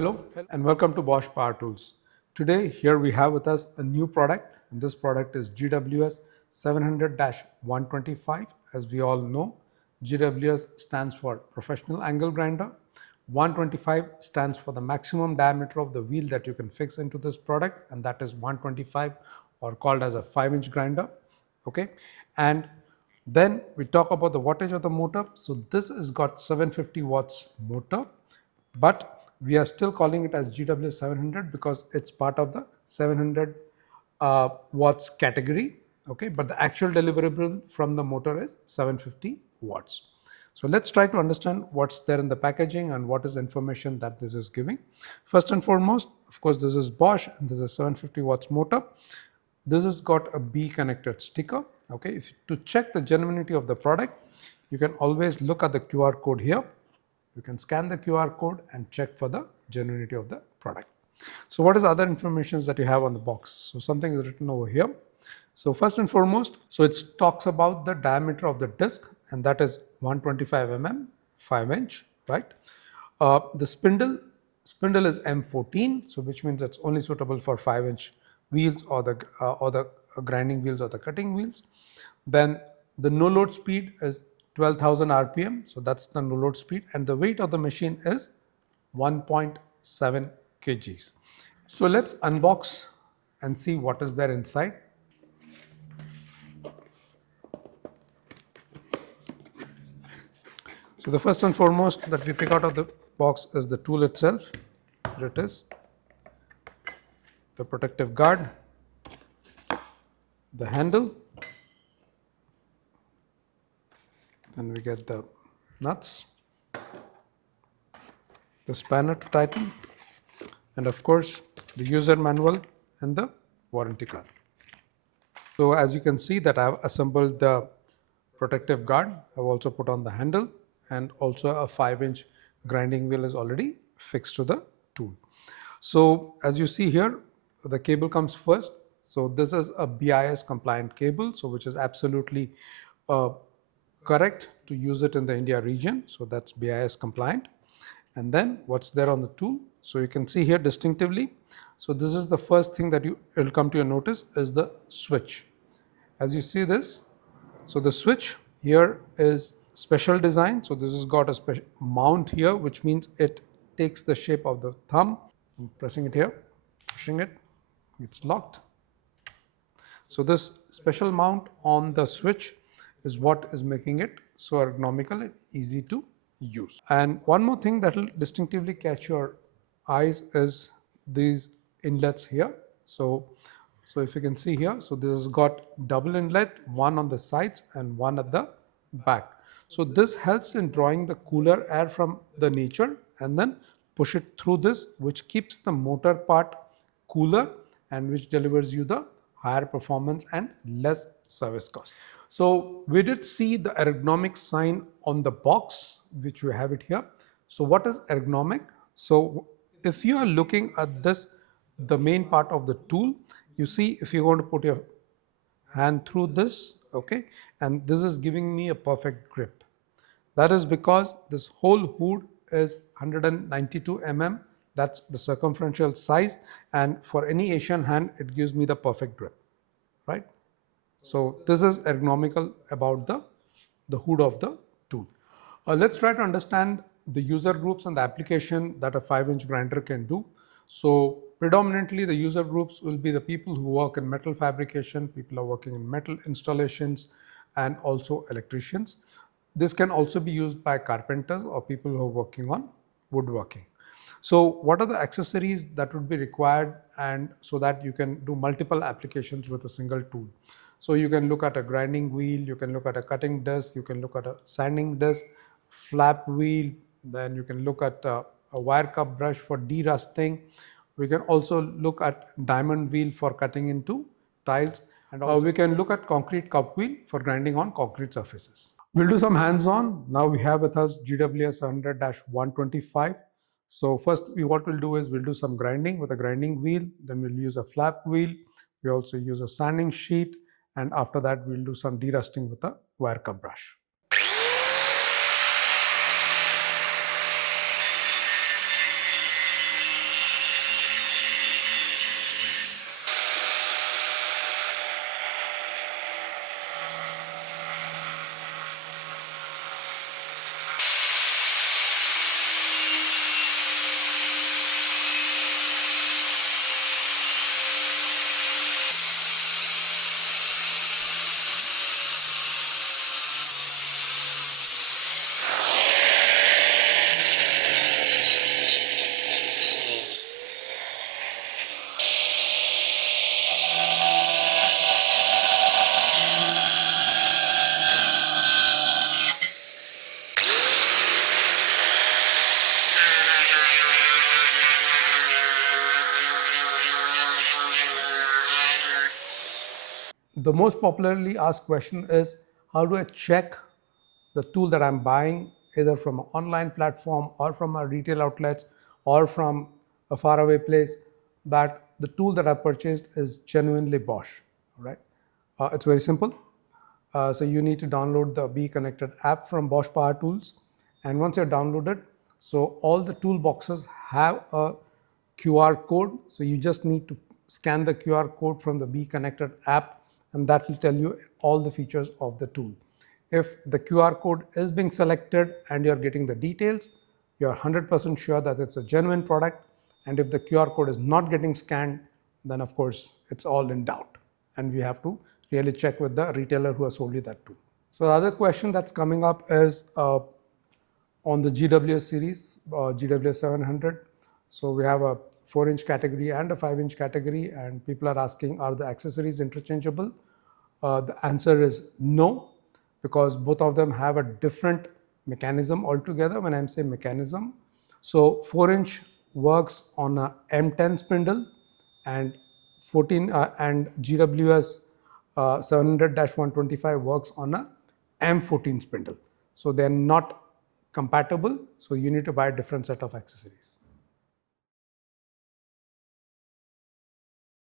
Hello and welcome to Bosch Power Tools. Today here we have with us a new product, and this product is GWS 700-125. As we all know, GWS stands for Professional Angle Grinder. 125 stands for the maximum diameter of the wheel that you can fix into this product, and that is 125, or called as a 5-inch grinder. Okay, and then we talk about the wattage of the motor. So this has got 750 watts motor, but we are still calling it as GWS 700 because it's part of the 700 watts category. Okay, but the actual deliverable from the motor is 750 watts. So let's try to understand what's there in the packaging and what is the information that this is giving. First and foremost, of course, this is Bosch and this is 750 watts motor. This has got a B connected sticker. Okay, to check the genuinity of the product, you can always look at the QR code here. You can scan the QR code and check for the genuinity of the product. So what is the other information that you have on the box? So something is written over here. So first and foremost, so it talks about the diameter of the disc, and that is 125 mm, 5-inch, right? The spindle is M14, so which means it's only suitable for 5-inch wheels or the grinding wheels or the cutting wheels. Then the no load speed is 12,000 RPM, so that's the no load speed, and the weight of the machine is 1.7 kgs. So let's unbox and see what is there inside. So the first and foremost that we pick out of the box is the tool itself. Here it is, the protective guard, the handle, and we get the nuts, the spanner to tighten, and of course the user manual and the warranty card. So as you can see that I have assembled the protective guard. I've also put on the handle, and also a 5-inch grinding wheel is already fixed to the tool. So as you see here, the cable comes first. So this is a BIS compliant cable, so which is absolutely correct to use it in the India region. So that's BIS compliant. And then what's there on the tool? So you can see here distinctively. So this is the first thing that will come to your notice is the switch. As you see this, so the switch here is special design. So this has got a special mount here, which means it takes the shape of the thumb. I'm pressing it here, pushing it, it's locked. So this special mount on the switch is what is making it so ergonomical and easy to use. And one more thing that will distinctively catch your eyes is these inlets here. So if you can see here, so this has got double inlet, one on the sides and one at the back. So this helps in drawing the cooler air from the nature and then push it through this, which keeps the motor part cooler and which delivers you the higher performance and less service cost. So we did see the ergonomic sign on the box, which we have it here. So what is ergonomic? So if you are looking at this, the main part of the tool, you see if you're going to put your hand through this, okay, and this is giving me a perfect grip. That is because this whole hood is 192 mm. That's the circumferential size, and for any Asian hand, it gives me the perfect grip, right? So this is ergonomical about the hood of the tool. Let's try to understand the user groups and the application that a 5-inch grinder can do. So predominantly the user groups will be the people who work in metal fabrication, people who are working in metal installations, and also electricians. This can also be used by carpenters or people who are working on woodworking. So what are the accessories that would be required, and so that you can do multiple applications with a single tool? So you can look at a grinding wheel, you can look at a cutting disc, you can look at a sanding disc, flap wheel, then you can look at a wire cup brush for de-rusting. We can also look at diamond wheel for cutting into tiles, and we can look at concrete cup wheel for grinding on concrete surfaces. We'll do some hands-on. Now we have with us GWS 100-125. So first what we'll do is we'll do some grinding with a grinding wheel, then we'll use a flap wheel, we also use a sanding sheet, and after that we'll do some de-rusting with a wire cup brush. The most popularly asked question is, how do I check the tool that I'm buying either from an online platform or from our retail outlets or from a faraway place, that the tool that I purchased is genuinely Bosch, right? It's very simple. So you need to download the Be Connected app from Bosch Power Tools, and once you're downloaded, so all the toolboxes have a QR code. So you just need to scan the QR code from the Be Connected app, and that will tell you all the features of the tool. If the QR code is being selected and you're getting the details, you're 100% sure that it's a genuine product. And if the QR code is not getting scanned, then of course it's all in doubt, and we have to really check with the retailer who has sold you that tool. So the other question that's coming up is on the GWS series, GWS 700. So we have a 4-inch category and a 5-inch category, and people are asking, are the accessories interchangeable? The answer is no, because both of them have a different mechanism altogether. When I'm saying mechanism, so 4-inch works on a M10 spindle, and GWS 700-125 works on a M14 spindle. So they're not compatible, so you need to buy a different set of accessories.